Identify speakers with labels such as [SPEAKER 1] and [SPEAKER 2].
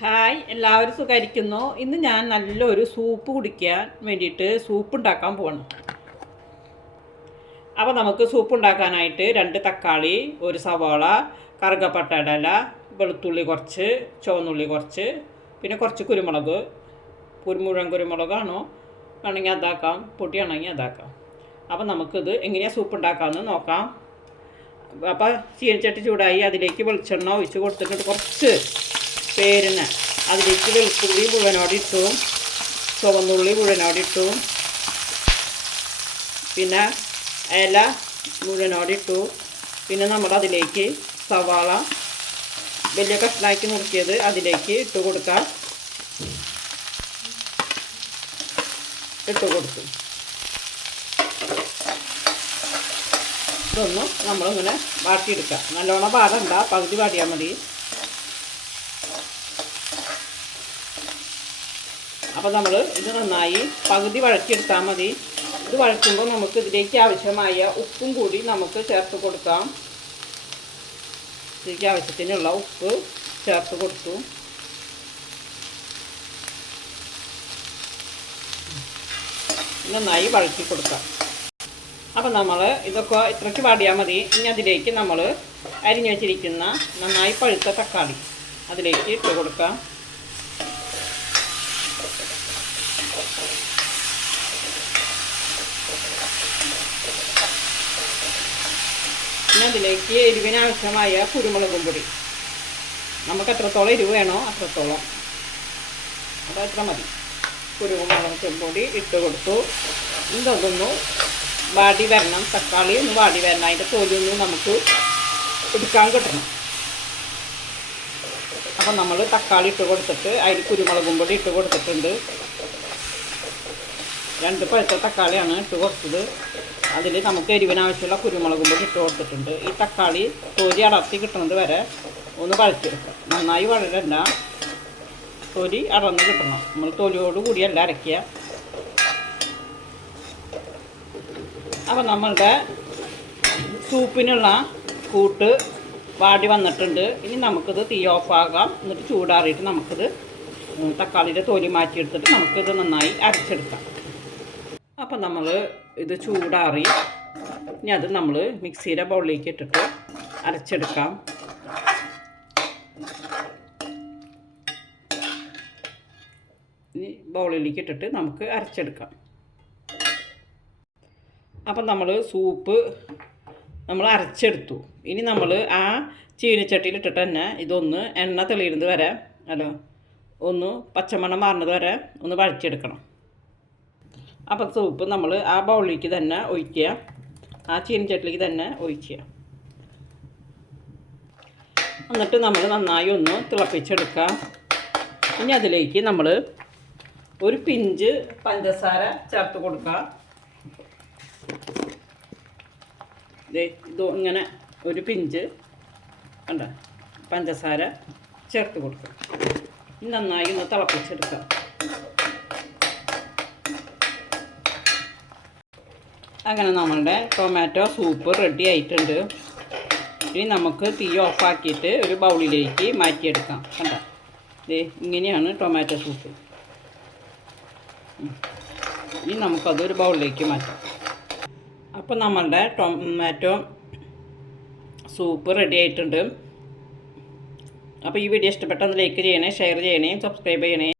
[SPEAKER 1] Hi എല്ലാവരും സുഖമായിരിക്കുന്നു ഇന്ന് ഞാൻ നല്ലൊരു സൂപ്പ് കുടിക്കാൻ വേണ്ടിയിട്ട് സൂപ്പ് ഉണ്ടാക്കാൻ പോകണം അപ്പോൾ നമുക്ക് സൂപ്പ് ഉണ്ടാക്കാനായിട്ട് രണ്ട് തക്കാളി ഒരു സവാള കറുകപ്പട്ടടല വെളുത്തുള്ളി കുറച്ച് ചുവന്നുള്ളി കുറച്ച് പിന്നെ കുറച്ച് കുരുമുളക്. കുരുമുഴൻ കുരുമുളകാണോ? വേണമെങ്കിൽ അതാക്കാം. പൊടിയാണെങ്കിൽ അതാക്കാം. അപ്പോൾ നമുക്കിത് എങ്ങനെയാണ് സൂപ്പ് ഉണ്ടാക്കാമെന്ന് നോക്കാം. അപ്പോൾ ചീനച്ചട്ടി ചൂടായി അതിലേക്ക് വെളിച്ചെണ്ണ ഒഴിച്ച് കൊടുത്തിട്ട് കുറച്ച് പേരിന്. അതിലേക്ക് വെളുത്തുള്ളി മുഴുവനോടെ ചുവന്നുള്ളി മുഴുവനോടെ പിന്നെ ഇല മുഴുവനോടെ ഇട്ടു. പിന്നെ നമ്മൾ അതിലേക്ക് സവാള. വലിയ കഷ്ണാക്കി നുറുക്കിയത് അതിലേക്ക് ഇട്ട് കൊടുക്കാം. ഇട്ട് കൊടുക്കും ഇതൊന്നും നമ്മളിങ്ങനെ വാട്ടിയെടുക്കാം. നല്ലോണം പാടണ്ട പകുതി വാടിയാൽ മതി. അപ്പോൾ നമ്മൾ ഇത് നന്നായി പകുതി വഴറ്റിയെടുത്താൽ മതി. ഇത് വഴറ്റുമ്പോൾ നമുക്ക് ഇതിലേക്ക് ആവശ്യമായ ഉപ്പും കൂടി നമുക്ക് ചേർത്ത് കൊടുക്കാം. ഇതിലേക്ക് ആവശ്യത്തിനുള്ള ഉപ്പ് ചേർത്ത് കൊടുത്തു. നന്നായി വഴറ്റി കൊടുക്കാം. അപ്പോൾ നമ്മൾ ഇതൊക്കെ ഇത്രയ്ക്ക് പാടിയാൽ മതി. ഇനി അതിലേക്ക് നമ്മൾ അരിഞ്ഞു വെച്ചിരിക്കുന്ന നന്നായി പഴുത്ത തക്കാളി അതിലേക്ക് ഇട്ട് കൊടുക്കാം. പിന്നെ അതിലേക്ക് എരിവിന് ആവശ്യമായ കുരുമുളകും പൊടി. നമുക്ക് എത്രത്തോളം എരിവ് വേണോ അത്രത്തോളം. അത് എത്ര മതി. കുരുമുളകും പൊടി ഇട്ട് കൊടുത്തു. ഇതൊന്നു വാടി വരണം. തക്കാളി ഒന്ന് വാടി വരണം. അതിന്റെ തൊലിയൊന്നും നമുക്ക് എടുക്കാൻ കിട്ടണം. അപ്പം നമ്മൾ തക്കാളി ഇട്ട് കൊടുത്തിട്ട് അതിൽ കുരുമുളകും പൊടി ഇട്ട് കൊടുത്തിട്ടുണ്ട്. രണ്ട് പഴുത്ത തക്കാളിയാണ് ഇട്ട് കൊടുത്തത്. അതിൽ നമുക്ക് എരിവിനാവശ്യമുള്ള കുരുമുളകും കൂടി ഇട്ട് കൊടുത്തിട്ടുണ്ട്. ഈ തക്കാളി തൊലി അടർത്തി കിട്ടുന്നത് വരെ ഒന്ന് വഴറ്റിയെടുക്കാം നന്നായി വഴരണ്ട തൊലി അടർന്ന് കിട്ടണം. നമ്മൾ തൊലിയോട് കൂടിയല്ല അരയ്ക്കുക. അപ്പോൾ നമ്മളുടെ സൂപ്പിനുള്ള കൂട്ട് വാടി വന്നിട്ടുണ്ട്. ഇനി നമുക്കിത് തീ ഓഫാകാം. എന്നിട്ട് ചൂടാറിയിട്ട് നമുക്കിത് തക്കാളിയുടെ തൊലി മാറ്റിയെടുത്തിട്ട് നമുക്കിത് നന്നായി അരച്ചെടുക്കാം. അപ്പം നമ്മൾ ഇത് ചൂടാറി ഇനി അത് നമ്മൾ മിക്സിയുടെ ബൗളിലേക്ക് ഇട്ടിട്ട് അരച്ചെടുക്കാം. ഇനി ബൗളിലേക്ക് ഇട്ടിട്ട് നമുക്ക് അരച്ചെടുക്കാം. അപ്പം നമ്മൾ സൂപ്പ് നമ്മൾ അരച്ചെടുത്തു. ഇനി നമ്മൾ ആ ചീനിച്ചട്ടിയിൽ ഇട്ടിട്ട് തന്നെ ഇതൊന്ന് എണ്ണ തെളിയുന്നത് വരെ അല്ലോ ഒന്ന് പച്ചമണം മാറുന്നത് വരെ ഒന്ന് വഴച്ചെടുക്കണം അപ്പം സൂപ്പ് നമ്മൾ ആ ബൗളിലേക്ക് തന്നെ ഒഴിക്കുക. ആ ചീനച്ചട്ടിലേക്ക് തന്നെ ഒഴിക്കുക. എന്നിട്ട് നമ്മൾ നന്നായി ഒന്ന് തിളപ്പിച്ചെടുക്കുക. ഇനി അതിലേക്ക് നമ്മൾ ഒരു പിഞ്ച് പഞ്ചസാര ചേർത്ത് കൊടുക്കുക. ഇത് ഇങ്ങനെ ഒരു പിഞ്ച് കണ്ട? പഞ്ചസാര ചേർത്ത് കൊടുക്കുക. നന്നായി ഒന്ന് തിളപ്പിച്ചെടുക്കുക. അങ്ങനെ നമ്മളുടെ ടൊമാറ്റോ സൂപ്പ് റെഡി ആയിട്ടുണ്ട്. ഇനി നമുക്ക് തീ ഓഫാക്കിയിട്ട് ഒരു ബൗളിലേക്ക് മാറ്റിയെടുക്കാം. കണ്ടോ? ദേ ഇങ്ങനെയാണ് ടൊമാറ്റോ സൂപ്പ് ഇനി നമുക്കതൊരു ബൗളിലേക്ക് മാറ്റാം. അപ്പോൾ നമ്മളുടെ ടൊമാറ്റോ സൂപ്പ് റെഡി ആയിട്ടുണ്ട്. അപ്പോൾ ഈ വീഡിയോ ഇഷ്ടപ്പെട്ടെന്ന് ലൈക്ക് ചെയ്യണേ ഷെയർ ചെയ്യണേ സബ്സ്ക്രൈബ് ചെയ്യണേ.